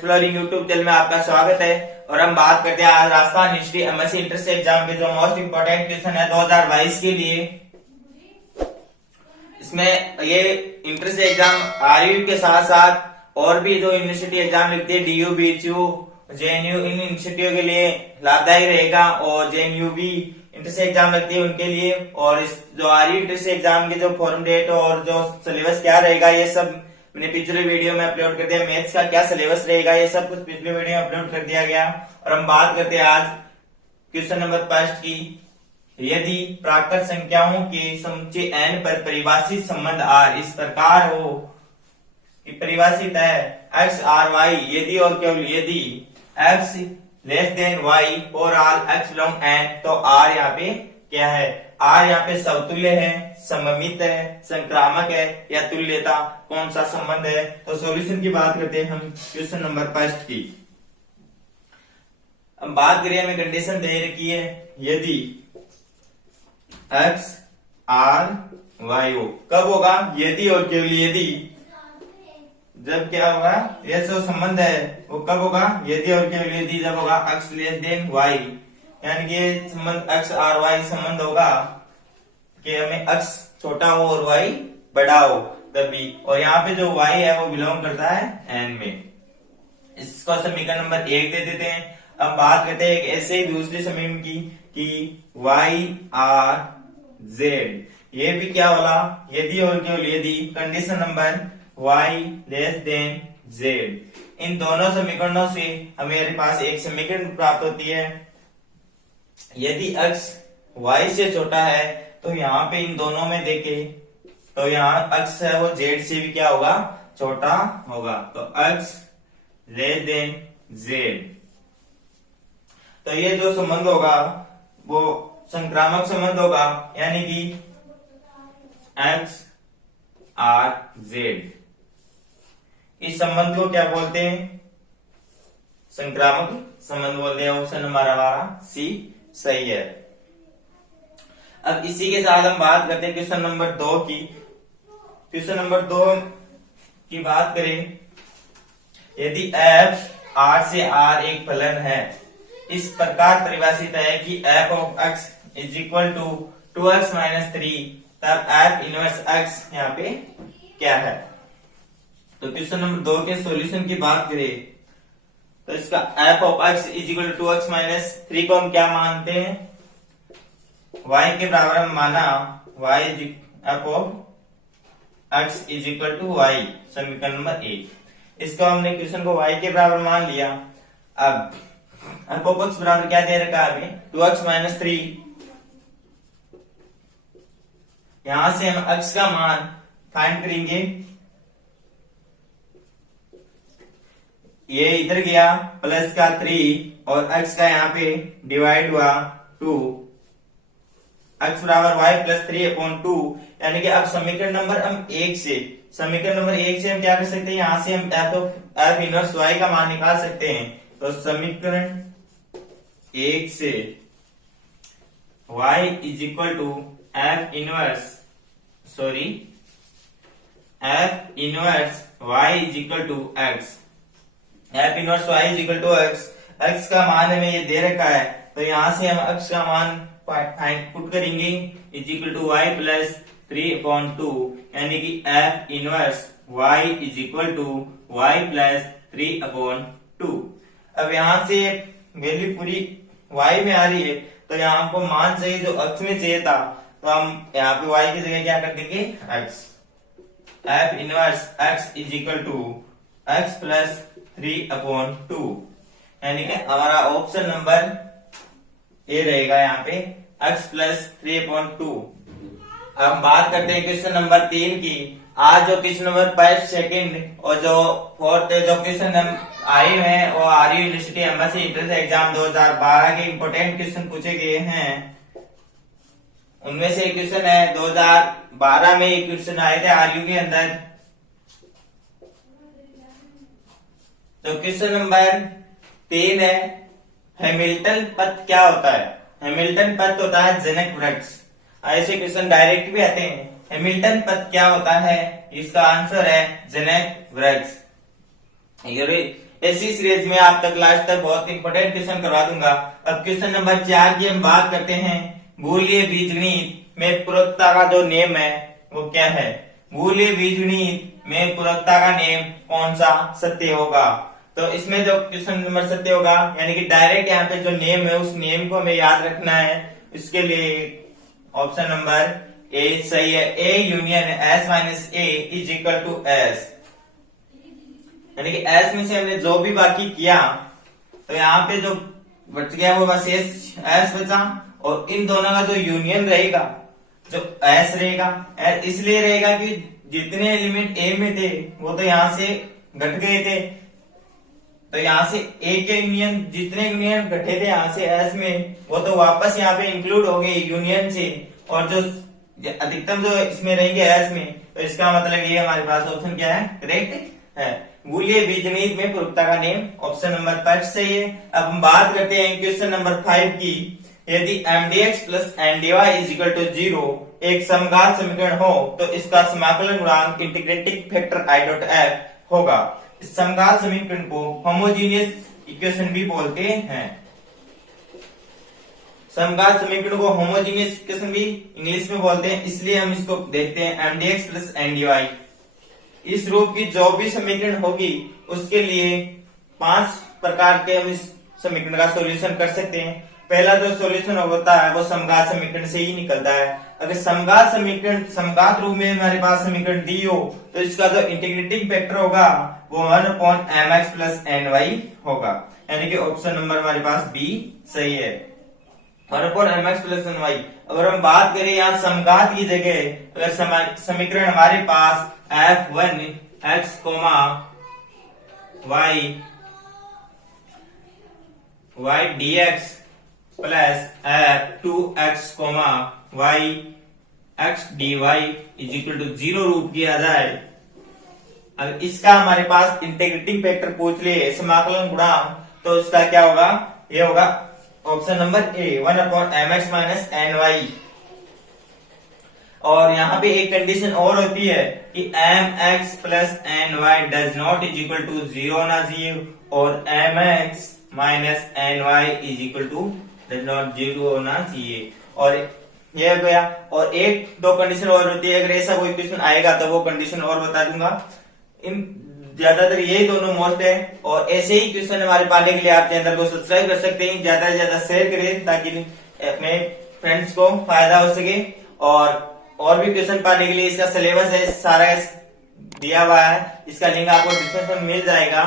Exploring YouTube channel में आपका स्वागत है। और हम बात करते हैं आज Rajasthan university MSc entrance exam के जो मोस्ट इंपोर्टेंट क्वेश्चन है 2022 के लिए। इसमें ये इंट्रेंस एग्जाम आरयू के साथ साथ और भी जो यूनिवर्सिटी एग्जाम लिखती है डीयू, बीएचयू, जेएनयू, इन यूनिवर्सिटियों के लिए लाभदायक रहेगा। और जेएनयू भी इंट्रेंस एग्जाम लगती है उनके लिए। और इस जो आरयू इंट्रेंस एग्जाम के जो फॉर्म डेट और जो सिलेबस क्या रहेगा ये सब मैंने पिछले वीडियो में अपलोड कर दिया। मैथ्स का क्या सिलेबस रहेगा ये सब कुछ पिछले वीडियो में अपलोड कर दिया गया। और हम बात करते हैं आज क्वेश्चन नंबर 1 की। यदि प्राकृत संख्याओं के समुच्चय n पर परिभाषित संबंध r इस प्रकार हो कि परिभाषित है x r y, यदि और केवल यदि x लेस देन y और ऑल x बिलोंग n, तो r यहाँ पे क्या है? r यहाँ पे समतुल्य है, सममित है, संक्रामक है या तुल्यता, कौन सा संबंध है? तो सॉल्यूशन की बात करते हैं हम क्वेश्चन नंबर 1 की। अब बात करें, हमें कंडीशन दे रखी है यदि x r y हो। कब होगा? यदि और केवल यदि। जब क्या होगा? ये जो संबंध है वो कब होगा? यदि और केवल यदि जब होगा x लेस देन y, यानी कि ये संबंध x r y संबंध होगा कि हमें x छोटा हो और y बड़ा हो तभी। और यहाँ पे जो y है वो बिलोंग करता है n में। इसको समीकरण नंबर 1 दे देते हैं। अब बात करते हैं एक ऐसे ही दूसरे समीकरण की कि y r z, ये भी क्या बोला? यदि और केवल यदि condition number y less than z। इन दोनों समीकरणों से हमारे पास एक समीकरण प्राप्त होती है। यदि x y से छोटा है तो यहाँ पे इन दोनों में देखे तो यहाँ x है वो z से भी क्या होगा? छोटा होगा। तो x लेस देन z, तो ये जो संबंध होगा वो संक्रामक संबंध होगा, यानी कि x r z। इस संबंध को क्या बोलते हैं? संक्रामक संबंध बोलते हैं। ऑप्शन हमारा सी सही है। अब इसी के साथ हम बात करते हैं क्वेश्चन नंबर 2 की। क्वेश्चन नंबर 2 की बात करें, यदि f r से r एक फलन है, इस प्रकार परिभाषित है कि f of x is equal to 2x minus 3, तब f इनवर्स x यहाँ पे क्या है? तो क्वेश्चन नंबर 2 के सॉल्यूशन की बात करें तो इसका f of x is equal to 2x minus 3 को हम क्या मानते हैं? y के बराबर हम माना y f of x is equal to y, समीकरण नंबर 1। इसको हमने क्वेश्चन को y के बराबर मान लिया। अब f ऑफ x बराबर क्या दे रखा है हमें? 2x minus 3। यहां से हम x का मान फाइंड करेंगे। ये इधर गया प्लस का 3 और x का यहाँ पे डिवाइड हुआ 2, x बराबर y प्लस 3/2। यानी कि अब समीकरण नंबर हम 1 से हम क्या कर सकते हैं? यहाँ से हम f इनवर्स y का मान निकाल सकते हैं। तो समीकरण 1 से y is equal to f inverse y is equal to x। f inverse y is equal to x का मान हमें ये दे रखा है, तो यहां से हम x का मान पुट करेंगे is equal to y plus 3/2, यानी कि f inverse y is equal to y plus 3/2। अब यहां से वैल्यू पूरी y में आ रही है, तो यहाँ हमको मान चाहिए जो x में चाहिए था, तो हम यहाँ पे y की जगह क्या कर देंगे? x। f inverse x is equal to x plus 3/2, यानी कि हमारा ऑप्शन नंबर ए रहेगा यहाँ पे x प्लस 3/2। अब बात करते हैं क्वेश्चन नंबर 3 की। आज जो क्वेश्चन नंबर 5, सेकंड और जो 4th जो क्वेश्चन हम आए हैं वो RU university MSc entrance exam 2012 के इंपोर्टेंट क्वेश्चन पूछे गए हैं। उनमें से एक क्वेश्चन है 2012 में एक क्वेश्चन आए थे आरयू के अंदर। तो क्वेश्चन नंबर 3 है, हैमिल्टन पथ क्या होता है? हैमिल्टन पथ होता है जनक वृक्ष। ऐसे क्वेश्चन डायरेक्ट भी आते हैं। हैमिल्टन पथ क्या होता है? इसका आंसर है जनक वृक्ष। ऐसी सीरीज में आप तक लास्ट तक बहुत इंपॉर्टेंट क्वेश्चन करवा दूंगा। अब क्वेश्चन नंबर 4 की हम बात करते हैं। बूलियन बीजगणित में पूरकता का जो नियम है वो क्या है? बूलियन बीजगणित में पूरकता का नियम कौन सा सत्य होगा? तो इसमें जो क्वेश्चन नंबर सत्य होगा, यानी कि डायरेक्ट यहाँ पे जो नियम है उस नियम को हमें याद रखना है। इसके लिए ऑप्शन नंबर ए सही है। A union S minus A is equal to S, यानी कि एस में से हमने जो भी बाकी किया तो यहाँ पे जो बच गया वो बस एस बचा, और इन दोनों का जो यूनियन रहेगा जो एस रहेगा, इसलिए रहेगा कि जितने एलिमेंट ए में थे वो तो यहाँ से घट गए थे, तो यहाँ से ए के यूनियन जितने यूनियन घटे थे यहाँ से एस में वो तो वापस यहाँ पे इंक्लूड हो गए यूनियन से, और जो अधिकतम जो इसमें रहेंगे एस में, तो इसका मतलब ये हमारे पास ऑप्शन क्या है? करेक्ट है। बूलियन बीजगणित में पूरकता का नियम ऑप्शन नंबर 5 सही है। अब हम बात करते हैं क्वेश्चन नंबर 5 की। यदि mdx plus ndy is equal to 0 एक समघात समीकरण हो तो इसका समाकलन गुणांक integrating factor I dot f होगा। इस समघात समीकरण को होमोजीनियस इक्वेशन भी बोलते हैं। समघात समीकरण को होमोजीनियस इक्वेशन भी इंग्लिश में बोलते हैं, इसलिए हम इसको देखते हैं mdx प्लस ndy। इस रूप की जो भी समीकरण होगी उसके लिए 5 प्रकार के हम इस समीकरण का सॉल्यूशन कर सकते हैं। पहला जो सॉल्यूशन होता है वो समघात समीकरण से ही निकलता है। अगर समघात समीकरण समघात रूप में हमारे पास समीकरण दी हो तो इसका जो इंटीग्रेटिंग फैक्टर होगा वो 1/mx प्लस ny होगा, यानी कि ऑप्शन नंबर हमारे पास बी सही है। 1/mx plus ny। अगर हम बात करें यहाँ समघात की जगह, अगर समीकरण हमारे पास f1 x y dx plus f2 x y x dy is equal to 0 रूप किया जाए। अगर इसका हमारे पास इंटीग्रेटिंग फैक्टर पूछ लिए समाकलन गुणांक, तो इसका क्या होगा? ये होगा option number A 1/mx minus ny। और यहाँ पे एक कंडीशन और होती है कि mx plus ny does not is equal to 0 होना चाहिए, और mx minus ny is equal to does not 0 होना चाहिए। और ये हो गया। और एक दो कंडीशन और होती है, अगर ऐसा कोई क्वेश्चन आएगा तो वो कंडीशन और बता दूंगा। इन ज्यादातर यही दोनों मोस्ट है, और ऐसे ही क्वेश्चन हमारे पाने के लिए आप चैनल को सब्सक्राइब कर सकते हैं। ज्यादा से ज्यादा शेयर करें ताकि अपने फ्रेंड्स को फायदा हो सके। और भी क्वेश्चन पाने के लिए इसका सिलेबस है सारा दिया हुआ है, इसका लिंक आपको डिस्क्रिप्शन में मिल जाएगा।